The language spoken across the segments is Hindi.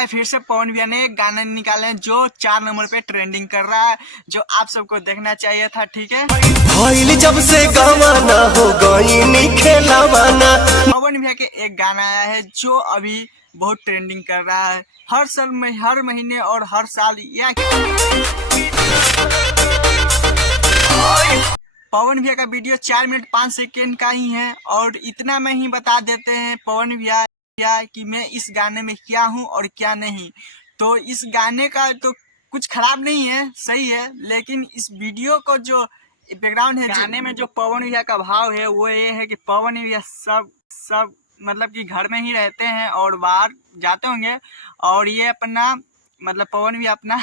भाई फिर से पवन भैया ने एक गाना निकाले हैं जो 4 नंबर पे ट्रेंडिंग कर रहा है, जो आप सबको देखना चाहिए था। ठीक है, जब से गवाना हो गई खेलावाना। पवन भैया के एक गाना आया है जो अभी बहुत ट्रेंडिंग कर रहा है, हर साल में, हर महीने और हर साल। या पवन भैया का वीडियो 4 मिनट 5 सेकेंड का ही है और इतना में ही बता देते हैं पवन भैया कि मैं इस गाने में क्या हूँ और क्या नहीं। तो इस गाने का तो कुछ खराब नहीं है, सही है, लेकिन इस वीडियो को जो बैकग्राउंड है, गाने में जो पवन भैया का भाव है वो ये है कि पवन भैया सब मतलब कि घर में ही रहते हैं और बाहर जाते होंगे, और ये अपना मतलब पवन भी अपना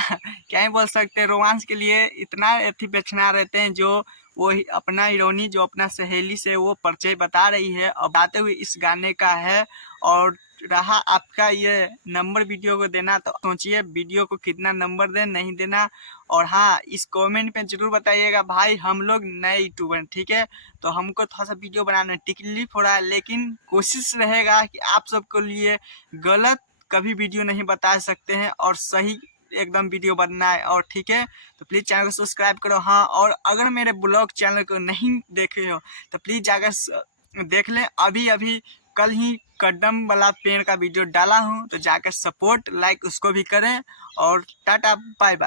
क्या ही बोल सकते हैं, रोमांस के लिए इतना अथी बेचना रहते हैं, जो वो अपना हीरोइनी जो अपना सहेली से वो परिचय बता रही है और बताते हुए इस गाने का है। और रहा आपका ये नंबर वीडियो को देना, तो सोचिए वीडियो को कितना नंबर दें, नहीं देना। और हाँ, इस कमेंट में जरूर बताइएगा भाई, हम लोग नए यूट्यूबर, ठीक है, तो हमको थोड़ा सा वीडियो बनाने में तकलीफ हो रहा है, लेकिन कोशिश रहेगा कि आप सबके लिए गलत कभी वीडियो नहीं बता सकते हैं और सही एकदम वीडियो बनना है। और ठीक है, तो प्लीज़ चैनल को सब्सक्राइब करो। हाँ, और अगर मेरे ब्लॉग चैनल को नहीं देखे हो तो प्लीज़ जाकर देख लें, अभी कल ही कदम वाला पेड़ का वीडियो डाला हूँ, तो जाकर सपोर्ट लाइक उसको भी करें। और टाटा बाय बाय।